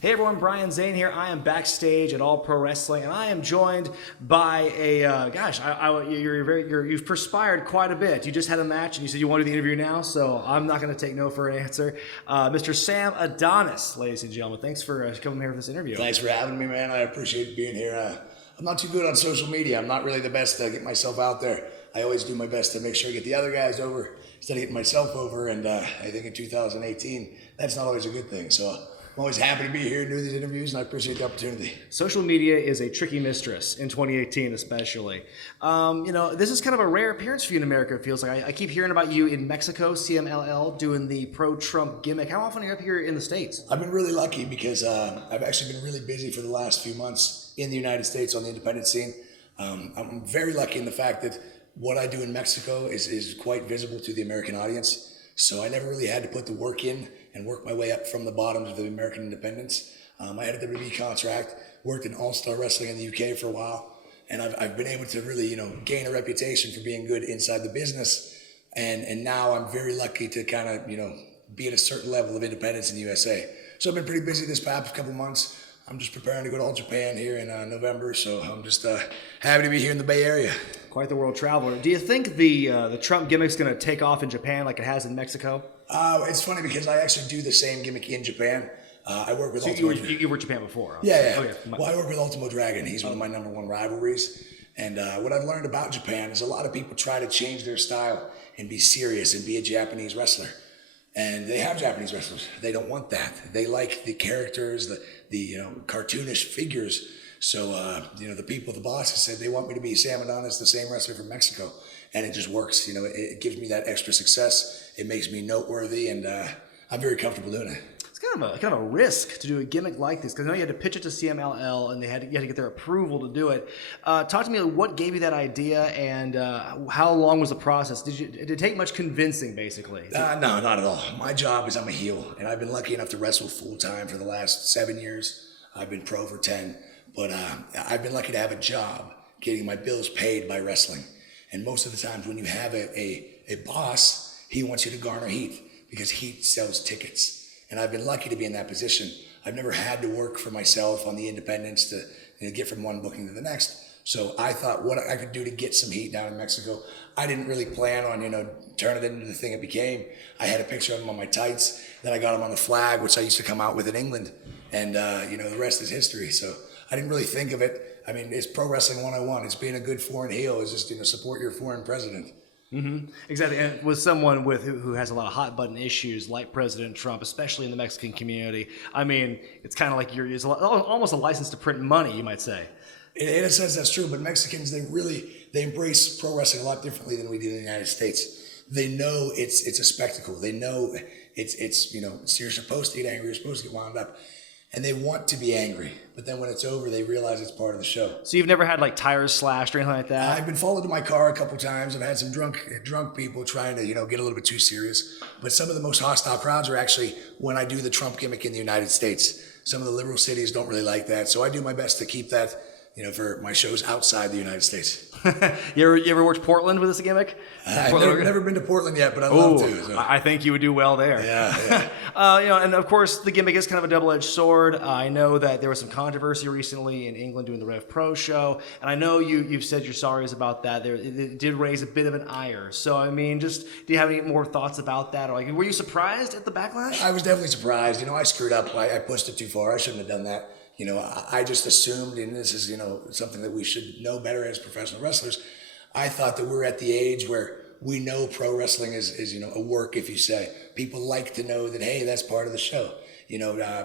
Hey everyone, Brian Zane here. I am backstage at All Pro Wrestling, and I am joined by a you've perspired quite a bit. You just had a match, and you said you want to do the interview now, so I'm not going to take no for an answer. Mr. Sam Adonis, ladies and gentlemen, thanks for coming here for this interview. Thanks for having me, man. I appreciate being here. I'm not too good on social media. I'm not really the best to get myself out there. I always do my best to make sure I get the other guys over instead of getting myself over. And I think in 2018, that's not always a good thing. So I'm always happy to be here and do these interviews, and I appreciate the opportunity. Social media is a tricky mistress in 2018, especially. This is kind of a rare appearance for you in America, it feels like. I keep hearing about you in Mexico, CMLL, doing the pro-Trump gimmick. How often are you up here in the States? I've been really lucky because I've actually been really busy for the last few months in the United States on the independent scene. I'm very lucky in the fact that what I do in Mexico is quite visible to the American audience. So I never really had to put the work in and work my way up from the bottom of the American independents. I had a WWE contract, worked in All-Star Wrestling in the UK for a while, and I've been able to really, gain a reputation for being good inside the business. And now I'm very lucky to kind of, be at a certain level of independence in the USA. So I've been pretty busy this past couple months. I'm just preparing to go to All Japan here in November, so I'm just happy to be here in the Bay Area. Quite the world traveler. Do you think the Trump gimmick's going to take off in Japan like it has in Mexico? It's funny because I actually do the same gimmick in Japan. I work with Ultimo. You were Japan before? Huh? Yeah. Okay. Well, I work with Ultimo Dragon. He's one of my number one rivalries. And what I've learned about Japan is a lot of people try to change their style and be serious and be a Japanese wrestler. And they have Japanese wrestlers. They don't want that. They like the characters, the cartoonish figures. So the people, the bosses said they want me to be Sam Adonis, the same wrestler from Mexico, and it just works. It gives me that extra success. It makes me noteworthy, and I'm very comfortable doing it. It's kind of a risk to do a gimmick like this because I know you had to pitch it to CMLL and you had to get their approval to do it. Talk to me about what gave you that idea and how long was the process? Did it take much convincing, basically? No, not at all. My job is I'm a heel, and I've been lucky enough to wrestle full time for the last 7 years. I've been pro for 10, but I've been lucky to have a job getting my bills paid by wrestling. And most of the times when you have a boss, he wants you to garner heat because heat sells tickets. And I've been lucky to be in that position. I've never had to work for myself on the independents to get from one booking to the next. So I thought what I could do to get some heat down in Mexico. I didn't really plan on, turning it into the thing it became. I had a picture of him on my tights. Then I got him on the flag, which I used to come out with in England. And, the rest is history. So I didn't really think of it. I mean, it's pro wrestling 101. It's being a good foreign heel. It's just, support your foreign president. Mm-hmm. Exactly, and with someone who has a lot of hot button issues like President Trump, especially in the Mexican community, I mean, it's kind of like it's almost a license to print money, you might say. In a sense, that's true. But Mexicans, they embrace pro wrestling a lot differently than we do in the United States. They know it's a spectacle. They know it's you're supposed to get angry, you're supposed to get wound up. And they want to be angry, but then when it's over, they realize it's part of the show. So you've never had like tires slashed or anything like that? I've been followed to my car a couple times. I've had some drunk people trying to, get a little bit too serious. But some of the most hostile crowds are actually when I do the Trump gimmick in the United States. Some of the liberal cities don't really like that. So I do my best to keep that, for my shows outside the United States. You ever worked Portland with this gimmick? I've never been to Portland yet, but I'd love to. So. I think you would do well there. Yeah. And of course the gimmick is kind of a double-edged sword. I know that there was some controversy recently in England doing the RevPro show, and I know you've said your sorries about that. It did raise a bit of an ire. So I mean, do you have any more thoughts about that? Or were you surprised at the backlash? I was definitely surprised. I screwed up. I pushed it too far. I shouldn't have done that. I just assumed, and this is, something that we should know better as professional wrestlers. I thought that we're at the age where we know pro wrestling is a work, if you say. People like to know that, hey, that's part of the show.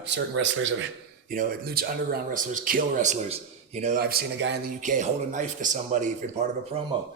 Certain wrestlers have, Lucha Underground wrestlers kill wrestlers. I've seen a guy in the UK hold a knife to somebody in part of a promo.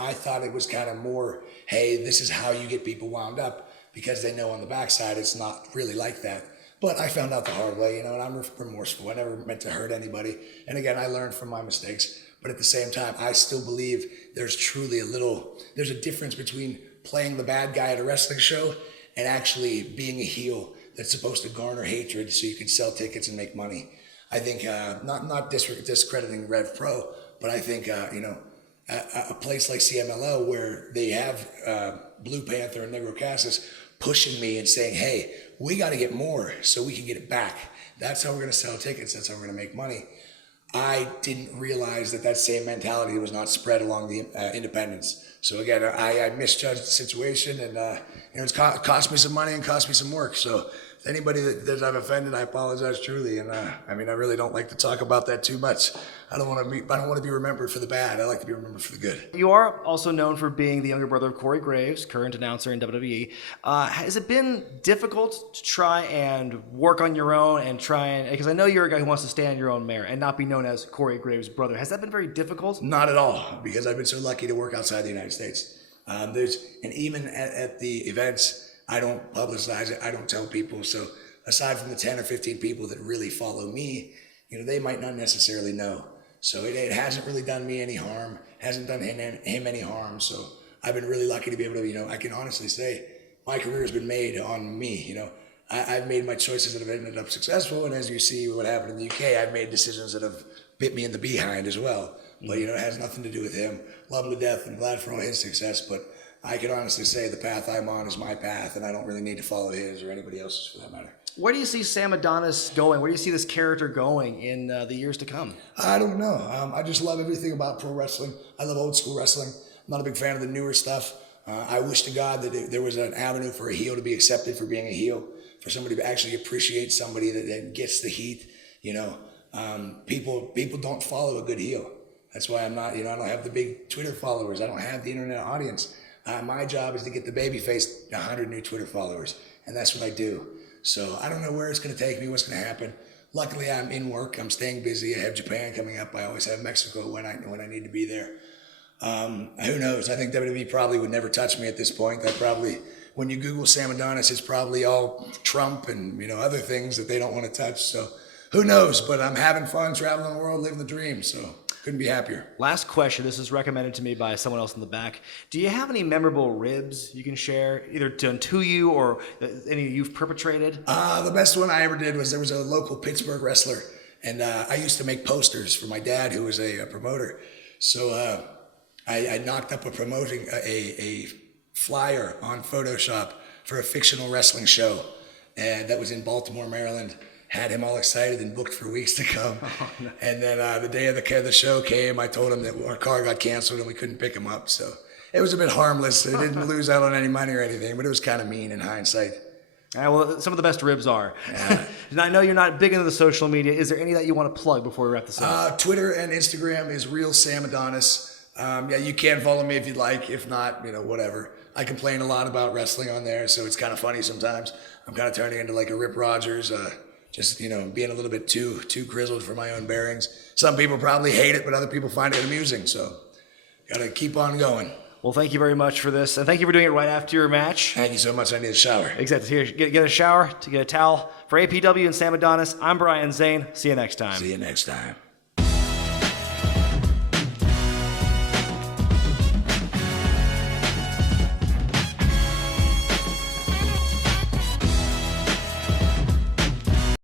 I thought it was kind of more, hey, this is how you get people wound up because they know on the backside it's not really like that. But I found out the hard way, and I'm remorseful. I never meant to hurt anybody. And again, I learned from my mistakes. But at the same time, I still believe there's a difference between playing the bad guy at a wrestling show and actually being a heel that's supposed to garner hatred so you can sell tickets and make money. I think, not discrediting RevPro, but I think, a place like CMLL where they have Blue Panther and Negro Casas pushing me and saying, hey, we got to get more so we can get it back. That's how we're going to sell tickets. That's how we're going to make money. I didn't realize that same mentality was not spread along the independents. So again, I misjudged the situation, and it's cost me some money and cost me some work. So if anybody that I've offended, I apologize truly. And I really don't like to talk about that too much. I don't want to be remembered for the bad. I like to be remembered for the good. You are also known for being the younger brother of Corey Graves, current announcer in WWE. Has it been difficult to try and work on your own and because I know you're a guy who wants to stand your own mare and not be known as Corey Graves' brother. Has that been very difficult? Not at all, because I've been so lucky to work outside the United States. And even at the events, I don't publicize it. I don't tell people. So aside from the 10 or 15 people that really follow me, they might not necessarily know. So it hasn't really done me any harm, hasn't done him any harm. So I've been really lucky to be able to, I can honestly say my career has been made on me. I've made my choices that have ended up successful. And as you see what happened in the UK, I've made decisions that have bit me in the behind as well. But, it has nothing to do with him. Love him to death and glad for all his success. But I can honestly say the path I'm on is my path, and I don't really need to follow his or anybody else's for that matter. Where do you see Sam Adonis going? Where do you see this character going in the years to come? I don't know. I just love everything about pro wrestling. I love old school wrestling. I'm not a big fan of the newer stuff. I wish to God that there was an avenue for a heel to be accepted for being a heel, for somebody to actually appreciate somebody that gets the heat. People don't follow a good heel. That's why I'm not, I don't have the big Twitter followers. I don't have the internet audience. My job is to get the babyface 100 new Twitter followers, and that's what I do. So I don't know where it's going to take me, what's going to happen. Luckily, I'm in work. I'm staying busy. I have Japan coming up. I always have Mexico when I need to be there. Who knows? I think WWE probably would never touch me at this point. When you Google Sam Adonis, it's probably all Trump and other things that they don't want to touch. So who knows? But I'm having fun, traveling the world, living the dream. So couldn't be happier. Last question. This is recommended to me by someone else in the back. Do you have any memorable ribs you can share, either done to you or any you've perpetrated? The best one I ever did was there was a local Pittsburgh wrestler, and I used to make posters for my dad, who was a promoter. So I knocked up a flyer on Photoshop for a fictional wrestling show, and that was in Baltimore, Maryland. Had him all excited and booked for weeks to come. Oh, no. And then the day of the show came, I told him that our car got canceled and we couldn't pick him up. So it was a bit harmless. It didn't lose out on any money or anything, but it was kind of mean in hindsight. Well, some of the best ribs are. Yeah. And I know you're not big into the social media. Is there any that you want to plug before we wrap this up? Twitter and Instagram is Real Sam Adonis. You can follow me if you'd like. If not, whatever. I complain a lot about wrestling on there, so it's kind of funny sometimes. I'm kind of turning into like a Rip Rogers, just being a little bit too grizzled for my own bearings. Some people probably hate it, but other people find it amusing. So, gotta keep on going. Well, thank you very much for this, and thank you for doing it right after your match. Thank you so much. I need a shower. Exactly. Here, get a shower, to get a towel. For APW and Sam Adonis, I'm Brian Zane. See you next time. See you next time.